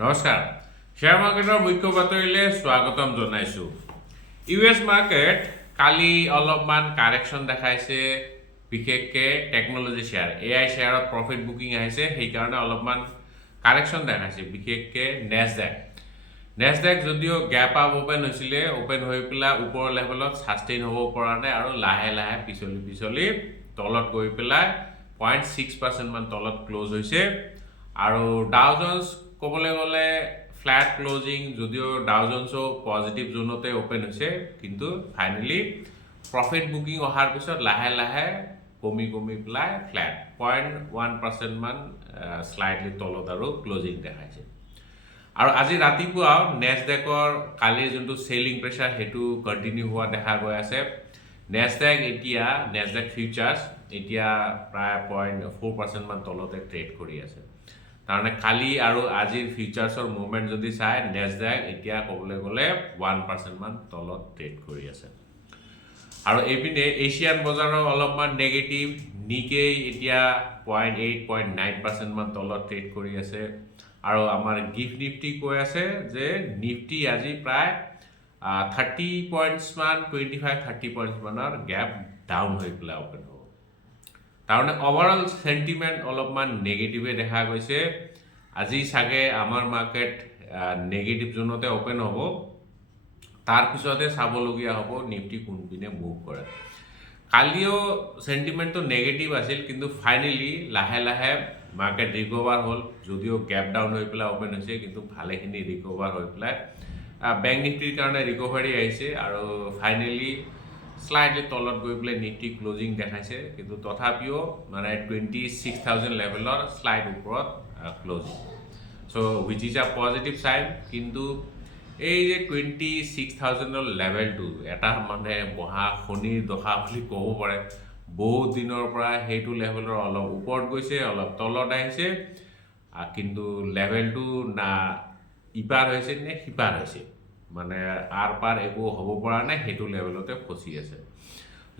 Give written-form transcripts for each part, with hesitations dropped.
নমস্কাৰ শ্বেয়াৰ মাৰ্কেটৰ মুখ্য বাতৰিলৈ স্বাগতম জনাইছোঁ। US মাৰ্কেট কালি অলপমান কাৰেকশ্যন দেখাইছে, বিশেষকৈ টেকনলজি শ্বেয়াৰ AI শ্বেয়াৰত প্ৰফিট বুকিং আহিছে, সেইকাৰণে অলপমান কাৰেকশ্যন দেখাইছে, বিশেষকৈ নেছডেক যদিও গেপ আপ অ'পেন হৈছিলে, অ'পেন হৈ পেলাই ওপৰৰ লেভেলত ছাষ্টেইন হ'ব পৰা নাই আৰু লাহে লাহে পিছলি তলত গৈ পেলাই 0.6% মান তলত ক্ল'জ হৈছে। আৰু ডাও জন্স ক'বলৈ গ'লে ফ্লেট ক্লজিং, যদিও ডাও জন্সো পজিটিভ জোনতে অ'পেন হৈছে, কিন্তু ফাইনেলি প্ৰফিট বুকিং অহাৰ পিছত লাহে লাহে কমি পেলাই ফ্লেট 0.1% মান শ্লাইডলি তলত আৰু ক্লজিং দেখাইছে। আৰু আজি ৰাতিপুৱাও নেছডেকৰ কালিৰ যোনটো চেলিং প্ৰেছাৰ সেইটো কণ্টিনিউ হোৱা দেখা গৈ আছে। নেছডেক ফিউচাৰ্ছ এতিয়া প্ৰায় 0.4% মান তলতে ট্ৰেড কৰি আছে। তাৰমানে কালি আৰু আজিৰ ফিউচাৰ্ছৰ মুভমেণ্ট যদি চাই, নেছডেক এতিয়া ক'বলৈ গ'লে 1% মান তলত ট্ৰেড কৰি আছে। আৰু এইপিনে এছিয়ান বজাৰৰ অলপমান নেগেটিভ, নিকেই এতিয়া 0.8-0.9% মান তলত ট্ৰেড কৰি আছে। আৰু আমাৰ গিফ্ট নিফটি কৈ আছে যে নিফটি আজি প্ৰায় 30 পইণ্টছ মান, 25-30 পইণ্টছ মানৰ গেপ ডাউন হৈ পেলাই অ'পেন হ'ব। তাৰমানে অভাৰঅল চেণ্টিমেণ্ট অলপমান নেগেটিভে দেখা গৈছে। আজি চাগে আমাৰ মাৰ্কেট নেগেটিভ জোনতে অ'পেন হ'ব, তাৰপিছতে চাবলগীয়া হ'ব নিফটি কোনপিনে মুভ কৰে। কালিও চেণ্টিমেণ্টটো নেগেটিভ আছিল, কিন্তু ফাইনেলি লাহে লাহে মাৰ্কেট ৰিকভাৰ হ'ল, যদিও গেপ ডাউন হৈ পেলাই অ'পেন হৈছে, কিন্তু ভালেখিনি ৰিকভাৰ হৈ পেলাই বেংক নিফটিৰ কাৰণে ৰিকভাৰী আহিছে। আৰু ফাইনেলি শ্লাইডলি তলত গৈ পেলাই নিফটি ক্লজিং দেখাইছে, কিন্তু তথাপিও মানে 26,000 লেভেলৰ শ্লাইড ওপৰত closing. So' wish is a positive sign. কিন্তু এই যে 26,000ৰ লেভেলটো এটা মানে মহা শনিৰ দশা বুলি ক'ব পাৰে। বহুত দিনৰ পৰা সেইটো লেভেলৰ অলপ ওপৰত গৈছে, অলপ তলত আহিছে, কিন্তু লেভেলটো না ইপাৰ হৈছে নে সিপাৰ হৈছে, মানে আৰ পাৰ একো হ'ব পৰা নাই, সেইটো লেভেলতে ফচি আছে।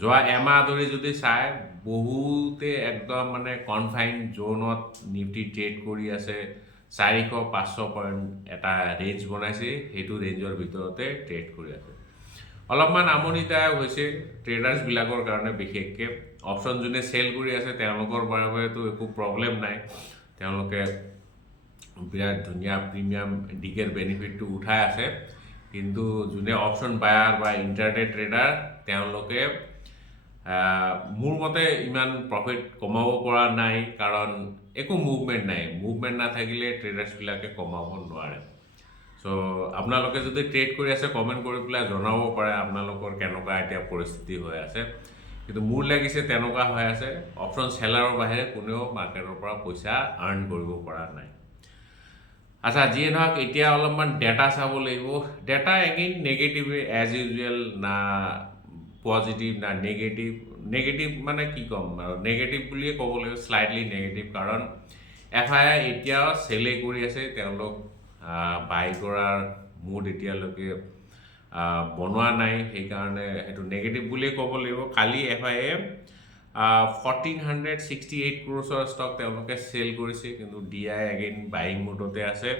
যোৱা এমাহ ধৰি যদি চাই, বহুতে একদম মানে কনফাইন জোনত নিফটি ট্ৰেড কৰি আছে। 400-500 পইণ্ট এটা ৰেঞ্জ বনাইছে, সেইটো ৰেঞ্জৰ ভিতৰতে ট্ৰেড কৰি আছে। অলপমান আমনিদায়ক হৈছে ট্ৰেডাৰ্ছবিলাকৰ কাৰণে, বিশেষকৈ অপশ্যন যোনে চেল কৰি আছে তেওঁলোকৰ বাবেতো একো প্ৰব্লেম নাই, তেওঁলোকে বিৰাট ধুনীয়া প্ৰিমিয়াম ডিকেৰ বেনিফিটটো উঠাই আছে। কিন্তু যোনে অপশ্যন বায়াৰ বা ইণ্টাৰডে ট্ৰেডাৰ, তেওঁলোকে মোৰ মতে ইমান প্ৰফিট কমাব পৰা নাই, কাৰণ একো মুভমেণ্ট নাই। মুভমেণ্ট নাথাকিলে ট্ৰেডাৰ্ছবিলাকে কমাব নোৱাৰে। চ' আপোনালোকে যদি ট্ৰেড কৰি আছে, কমেণ্ট কৰি পেলাই জনাব পাৰে আপোনালোকৰ কেনেকুৱা এতিয়া পৰিস্থিতি হৈ আছে। কিন্তু মোৰ লাগিছে তেনেকুৱা হৈ আছে, অপশ্যন চেলাৰৰ বাহিৰে কোনেও মাৰ্কেটৰ পৰা পইচা আৰ্ণ কৰিব পৰা নাই। আচ্ছা, যিয়ে নহওক এতিয়া অলপমান ডেটা চাব লাগিব। ডেটা এগেইন নেগেটিভে এজ ইউজুৱেল, না পজিটিভ না নেগেটিভ মানে কি ক'ম আৰু, নেগেটিভ বুলিয়ে ক'ব লাগিব, শ্লাইডলি নেগেটিভ। কাৰণ FII এতিয়াও চেলে কৰি আছে, তেওঁলোক বাই কৰাৰ মুড এতিয়ালৈকে বনোৱা নাই, সেইকাৰণে সেইটো নেগেটিভ বুলিয়ে ক'ব লাগিব। কালি FII 1,468 ক্ৰ'ৰ্ছৰ ষ্টক তেওঁলোকে চেল কৰিছে, কিন্তু DI এগেইন বাইং মুডতে আছে।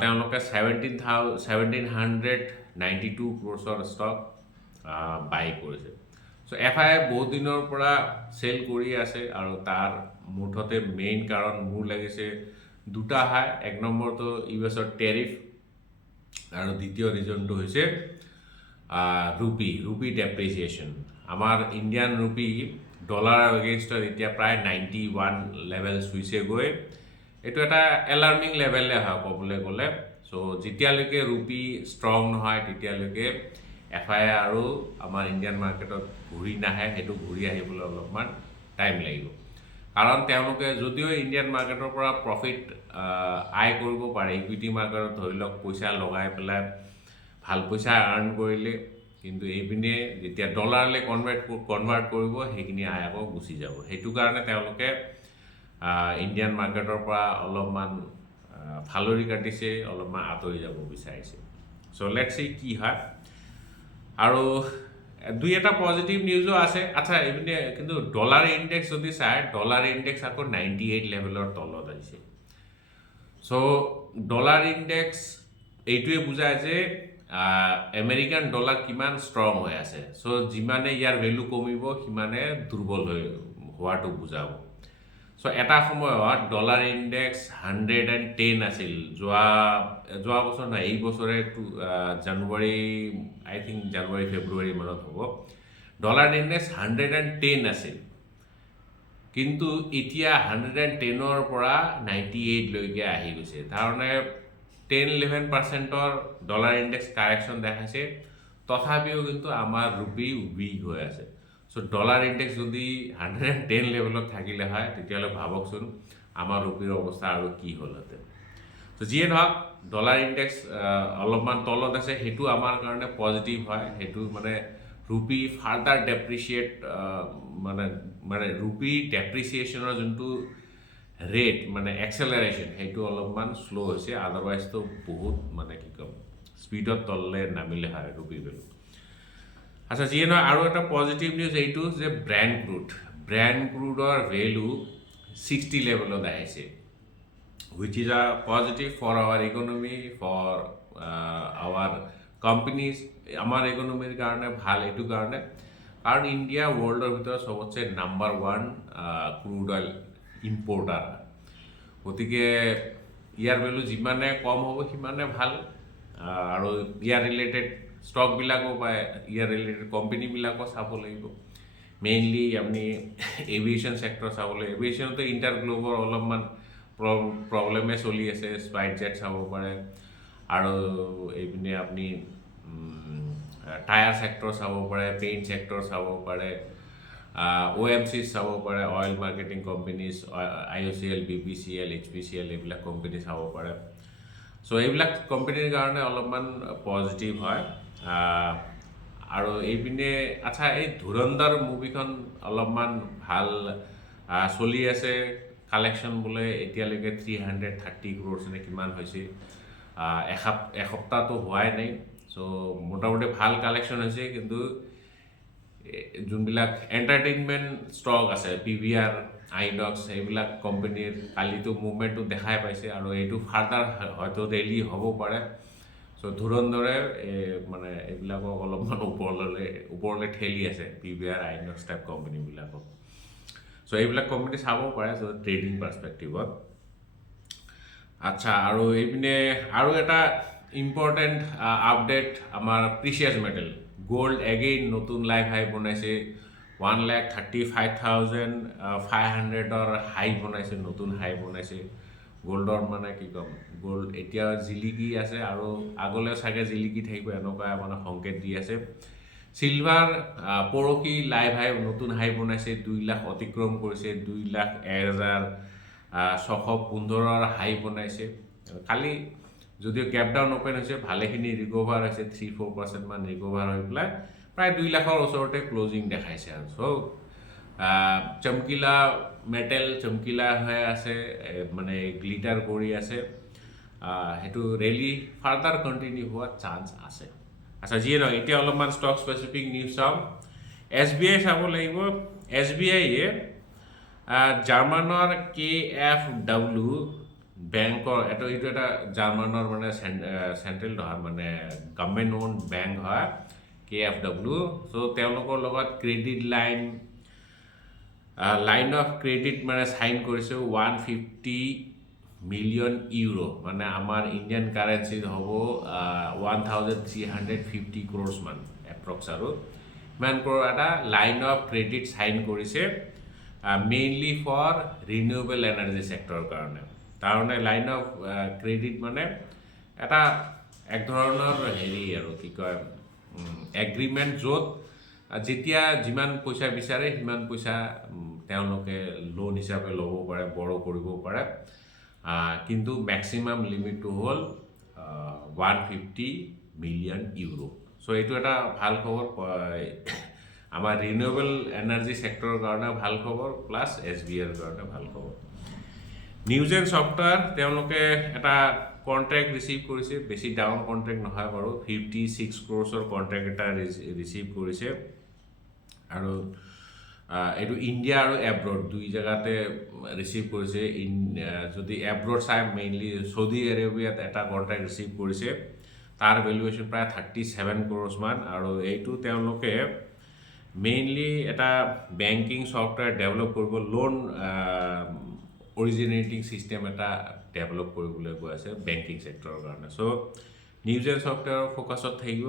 তেওঁলোকে 1,792 ক্ৰ'ৰ্ছৰ ষ্টক বাই কৰিছে। চ' FII বহুত দিনৰ পৰা চেল কৰি আছে, আৰু তাৰ মুঠতে মেইন কাৰণ মোৰ লাগিছে দুটা হয়। এক নম্বৰটো US-ৰ টেৰিফ, আৰু দ্বিতীয় ৰিজনটো হৈছে ৰুপি ডেপ্ৰিচিয়েশ্যন। আমাৰ ইণ্ডিয়ান ৰুপি ডলাৰৰ এগেইনষ্টত এতিয়া প্ৰায় 91 লেভেল চুইছে গৈ। এইটো এটা এলাৰ্মিং লেভেলে হয় ক'বলৈ গ'লে। চ' যেতিয়ালৈকে ৰুপি ষ্ট্ৰং নহয়, তেতিয়ালৈকে FII আৰু আমাৰ ইণ্ডিয়ান মাৰ্কেটত ঘূৰি নাহে, সেইটো ঘূৰি আহিবলৈ অলপমান টাইম লাগিব। কাৰণ তেওঁলোকে যদিও ইণ্ডিয়ান মাৰ্কেটৰ পৰা প্ৰফিট আয় কৰিব পাৰে, ইকুইটি মাৰ্কেটত ধৰি লওক পইচা লগাই পেলাই ভাল পইচা আৰ্ণ কৰিলে, কিন্তু এইপিনে যেতিয়া ডলাৰলৈ কনভাৰ্ট কৰিব, সেইখিনি আয় আকৌ গুচি যাব। সেইটো কাৰণে তেওঁলোকে ইণ্ডিয়ান মাৰ্কেটৰ পৰা অলপমান ফালৰি কাটিছে, অলপমান আঁতৰি যাব বিচাৰিছে। চ' লেটছ চি কি হয়। আৰু দুই এটা পজিটিভ নিউজো আছে। আচ্ছা, এইপিনে কিন্তু ডলাৰ ইণ্ডেক্স যদি চাই, ডলাৰ ইণ্ডেক্স আকৌ 98 লেভেলৰ তলত আহিছে। সো ডলাৰ ইণ্ডেক্স এইটোৱে বুজায় যে আমেৰিকান ডলাৰ কিমান ষ্ট্ৰং হৈ আছে। সো যিমানে ইয়াৰ ভেলু কমিব সিমানে দুৰ্বল হোৱাটো বুজাব। সো এটা সময়ত ডলাৰ ইণ্ডেক্স 110 আছিল, যোৱা বছৰ নহয়, এই বছৰে জানুৱাৰী, আই থিংক জানুৱাৰী ফেব্ৰুৱাৰী মানত হ'ব, ডলাৰ ইণ্ডেক্স 110 আছিল। কিন্তু এতিয়া 110ৰ পৰা 98 লৈকে আহি গৈছে। তাৰমানে 10-11% ডলাৰ ইণ্ডেক্স কাৰেকশ্যন দেখাইছে, তথাপিও কিন্তু আমাৰ ৰুপি উইক হৈ আছে। সো ডলাৰ ইণ্ডেক্স যদি 110 লেভেলত থাকিলে হয়, তেতিয়াহ'লে ভাবকচোন আমাৰ ৰুপিৰ অৱস্থা আৰু কি হ'লহেঁতেন। তো যিয়ে নহওক, ডলাৰ ইণ্ডেক্স অলপমান তলত আছে, সেইটো আমাৰ কাৰণে পজিটিভ হয়। সেইটো মানে ৰুপি ফাৰ্দাৰ ডেপ্ৰিচিয়েট, মানে ৰুপি ডেপ্ৰিচিয়েশ্যনৰ যোনটো ৰেট, মানে এক্সেলাৰেশ্যন, সেইটো অলপমান শ্ল' হৈছে। আদাৰৱাইজটো বহুত মানে কি ক'ম, স্পীডত তললৈ নামিলে হয় ৰুপি ভেলু। আচ্ছা, যিয়ে নহয়, আৰু এটা পজিটিভ নিউজ এইটো যে ব্ৰেণ্ড ক্ৰুডৰ ভেলু 60 লেভেলত আহিছে, which is a positive for our economy, for our companies. আমাৰ ইকনমিৰ কাৰণে ভাল এইটো কাৰণে, কাৰণ ইণ্ডিয়া ৱৰ্ল্ডৰ ভিতৰত চবতছে নাম্বাৰ 1 ক্ৰুড অইল ইম্পৰ্টাৰ হয়। গতিকে ইয়াৰ ভেলু যিমানে কম হ'ব সিমানে ভাল। আৰু ইয়াৰ ৰিলেটেড ষ্টকবিলাকো বা ইয়াৰ ৰিলেটেড কোম্পানীবিলাকো চাব লাগিব। মেইনলি আপুনি এভিয়েশ্যন ছেক্টৰ চাব লাগিব। এভিয়েশ্যনতো ইণ্টাৰগ্লোবৰ অলপমান প্ৰব্লেমে চলি আছে, স্পাইট জেট চাব পাৰে, আৰু এইপিনে আপুনি টায়াৰ ছেক্টৰ চাব পাৰে, পেইণ্ট ছেক্টৰ চাব পাৰে, OMCs চাব পাৰে, oil marketing companies, IOCL, BPCL, HPCL, এইবিলাক কোম্পানী চাব পাৰে। চ' এইবিলাক কোম্পানীৰ কাৰণে অলপমান পজিটিভ হয়। আৰু এইপিনে আচ্ছা, এই ধুৰন্ধৰ মুভিখন অলপমান ভাল চলি আছে। কালেকশ্যন বোলে এতিয়ালৈকে 330 crores নে কিমান হৈছে, এসপ্তাহটো হোৱাই নাই। চ' মোটামুটি ভাল কালেকশ্যন হৈছে। কিন্তু যোনবিলাক এণ্টাৰটেইনমেণ্ট ষ্টক আছে, PVR, আইনক্স, এইবিলাক কোম্পানীৰ কালিতো মুভমেণ্টটো দেখাই পাইছে, আৰু এইটো ফাৰ্দাৰ হয়তো ৰেলি হ'ব পাৰে। চ' ধুৰন্ধৰে মানে এইবিলাকক অলপমান ওপৰলৈ ঠেলি আছে, PVR, আইনক্স টাইপ কোম্পানীবিলাকক। চ' এইবিলাক কোম্পানী চাব পাৰে ট্ৰেডিং পাৰ্চপেক্টিভত। আচ্ছা, আৰু এইপিনে আৰু এটা ইম্পৰ্টেণ্ট আপডেট, আমাৰ প্ৰিচিয়াছ মেটেল গ'ল্ড এগেইন নতুন লাইভ হাই বনাইছে। 1,35,500ৰ হাই বনাইছে, নতুন হাই বনাইছে গ'ল্ডৰ। মানে কি ক'ম, গ'ল্ড এতিয়া জিলিকি আছে, আৰু আগলৈ চাগে জিলিকি থাকিব, এনেকুৱা মানে সংকেত দি আছে। চিলভাৰ পৰহি লাইভ হাই, নতুন হাই বনাইছে, 2 লাখ অতিক্ৰম কৰিছে, 2,01,615ৰ হাই বনাইছে। কালি যদিও গেপ ডাউন অ'পেন হৈছে, ভালেখিনি ৰিকভাৰ হৈছে, 3-4% মান ৰিকভাৰ হৈ পেলাই প্ৰায় 2 লাখৰ ওচৰতে ক্লজিং দেখাইছে। আৰু চ' চমকিলা মেটেল, চমকিলা হৈ আছে, মানে গ্লিটাৰ কৰি আছে। সেইটো ৰেলি ফাৰ্দাৰ কণ্টিনিউ হোৱাৰ চান্স আছে। আচ্ছা, যিয়ে নহয়, এতিয়া অলপমান ষ্টক স্পেচিফিক নিউজ চাওঁ। SBI চাব লাগিব। SBI জাৰ্মানৰ KfW বেংকৰ, এইটো এটা জাৰ্মানৰ মানে চেণ্ট্ৰেল নহয়, মানে গভৰ্ণমেণ্ট ওন বেংক হয় KfW। চ' তেওঁলোকৰ লগত ক্ৰেডিট লাইন অফ ক্ৰেডিট মানে চাইন কৰিছে 150 মিলিয়ন ইউৰো, মানে আমাৰ ইণ্ডিয়ান কাৰেঞ্চিত হ'ব 1,350 crores মান এপ্ৰক্স। আৰু ইমান ক্ৰ'ৰ এটা লাইন অফ ক্ৰেডিট চাইন কৰিছে, মেইনলি ফৰ ৰিনিউৱেবল এনাৰ্জি ছেক্টৰৰ কাৰণে। তাৰমানে লাইন অফ ক্ৰেডিট মানে এটা এক ধৰণৰ হেৰি, আৰু কি কয়, এগ্ৰিমেণ্ট, য'ত যেতিয়া যিমান পইচা বিচাৰে সিমান পইচা তেওঁলোকে লোন হিচাপে ল'ব পাৰে, বড় কৰিব পাৰে। কিন্তু মেক্সিমাম লিমিটটো হ'ল 150 মিলিয়ন ইউৰো। চ' এইটো এটা ভাল খবৰ, আমাৰ ৰিনিউৱেবল এনাৰ্জি ছেক্টৰৰ কাৰণে ভাল খবৰ, প্লাছ SBIৰ কাৰণে ভাল খবৰ। নিউজ এণ্ড ছফ্টৱেৰ, তেওঁলোকে এটা কণ্ট্ৰেক্ট ৰিচিভ কৰিছে, বেছি ডাঙৰ কণ্ট্ৰেক্ট নহয় বাৰু, 56 crores কণ্ট্ৰেক্ট এটা ৰিচিভ কৰিছে। আৰু এইটো ইণ্ডিয়া আৰু এব্ৰড দুই জেগাতে ৰিচিভ কৰিছে। যদি এব্ৰড চাই মেইনলি চৌদি আৰবিয়াত এটা কণ্ট্ৰেক্ট ৰিচিভ কৰিছে, তাৰ ভেলুৱেশ্যন প্ৰায় 37 crores মান। আৰু এইটো তেওঁলোকে মেইনলি এটা বেংকিং ছফ্টৱেৰ ডেভেলপ কৰিব, লোন অৰিজিনেটিং ছিষ্টেম এটা ডেভেলপ কৰিবলৈ গৈ আছে বেংকিং ছেক্টৰৰ কাৰণে। চ' নিউজ এণ্ড ছফ্টৱেৰৰ ফ'কাছত থাকিব।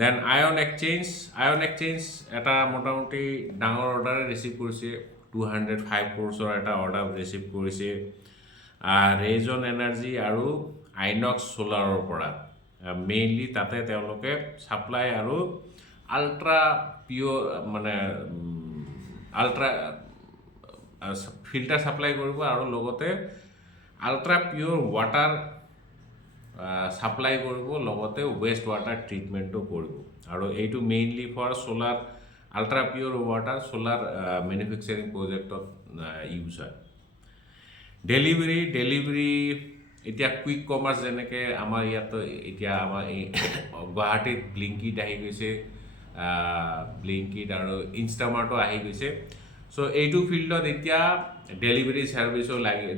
দেন আয়ন এক্সচেঞ্জ এটা মোটামুটি ডাঙৰ অৰ্ডাৰ ৰিচিভ কৰিছে, 205 crores এটা অৰ্ডাৰ ৰিচিভ কৰিছে ৰেজন এনাৰ্জি আৰু আইনক্স ছ'লাৰৰ পৰা। মেইনলি তাতে তেওঁলোকে ছাপ্লাই আৰু আল্ট্ৰা পিয়'ৰ মানে আল্ট্ৰা ফিল্টাৰ ছাপ্লাই কৰিব আৰু লগতে আল্ট্ৰা পিয়'ৰ ৱাটাৰ ছাপ্লাই কৰিব, লগতে ৱেষ্ট ৱাটাৰ ট্ৰিটমেণ্টো কৰিব। আৰু এইটো mainly for solar ultra pure water solar manufacturing প্ৰজেক্টত ইউজ হয়। ডেলিভাৰী এতিয়া কুইক কমাৰ্চ যেনেকৈ আমাৰ ইয়াত এতিয়া আমাৰ এই গুৱাহাটীত ব্লিংকিট আহি গৈছে, ব্লিংকিট আৰু ইনষ্টামাৰ্টো আহি গৈছে। চ' এইটো ফিল্ডত এতিয়া ডেলিভাৰী ছাৰ্ভিচো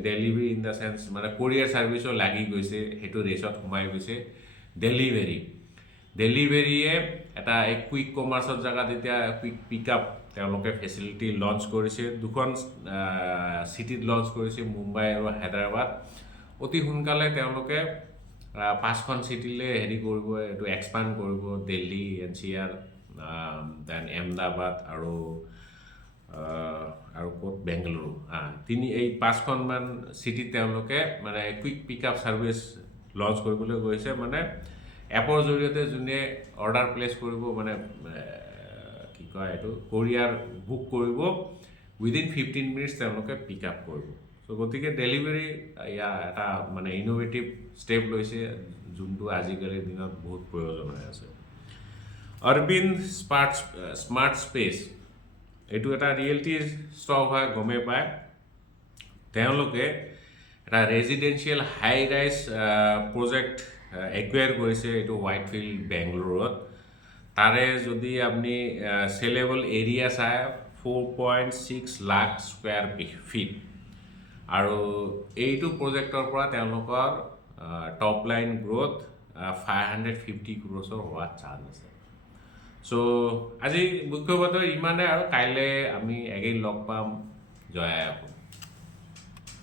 ডেলিভাৰী ইন দ্য চেন্স মানে কোৰিয়াৰ ছাৰ্ভিচো লাগি গৈছে, সেইটো ৰেচত সোমাই গৈছে। ডেলিভাৰীয়ে এটা এই কুইক কমাৰ্চৰ জেগাত এতিয়া কুইক পিকআপ তেওঁলোকে ফেচিলিটি লঞ্চ কৰিছে, দুখন চিটিত লঞ্চ কৰিছে, মুম্বাই আৰু হায়দৰাবাদ। অতি সোনকালে তেওঁলোকে 5খন চিটিলৈ কৰিব, এইটো এক্সপাণ্ড কৰিব, দিল্লী, NCR, দেন আহমেদাবাদ আৰু ক'ত বেংগালুৰু। এই 5খনমান চিটিত তেওঁলোকে মানে কুইক পিকআপ ছাৰ্ভিচ লঞ্চ কৰিবলৈ গৈছে। মানে এপৰ জৰিয়তে যোনে অৰ্ডাৰ প্লেচ কৰিব, মানে কি কয় এইটো কোৰিয়াৰ বুক কৰিব, উইদিন 15 minutes তেওঁলোকে পিক আপ কৰিব। চ' গতিকে ডেলিভাৰী এটা মানে ইন'ভেটিভ ষ্টেপ লৈছে, যোনটো আজিকালিৰ দিনত বহুত প্ৰয়োজন হৈ আছে। অৰবিন্দ স্মাৰ্ট স্পেচ এইটো এটা ৰিয়েলিটি ষ্টক হয়, গমেই পায়। তেওঁলোকে এটা ৰেজিডেঞ্চিয়েল হাই ৰাইজ প্ৰজেক্ট একুৱায়াৰ কৰিছে, এইটো হোৱাইটফিল্ড বেংগলোৰত। তাৰে যদি আপুনি চেলেবল এৰিয়া চাই 4.6 লাখ স্কুৱেৰ ফিট। আৰু এইটো প্ৰজেক্টৰ পৰা তেওঁলোকৰ টপ লাইন গ্ৰ'থ 550 crores হোৱাৰ চান্স আছে। চ' আজি মুখ্য বাতৰি ইমানে, আৰু কাইলৈ আমি এগেইন লগ পাম। জয় আই অসম।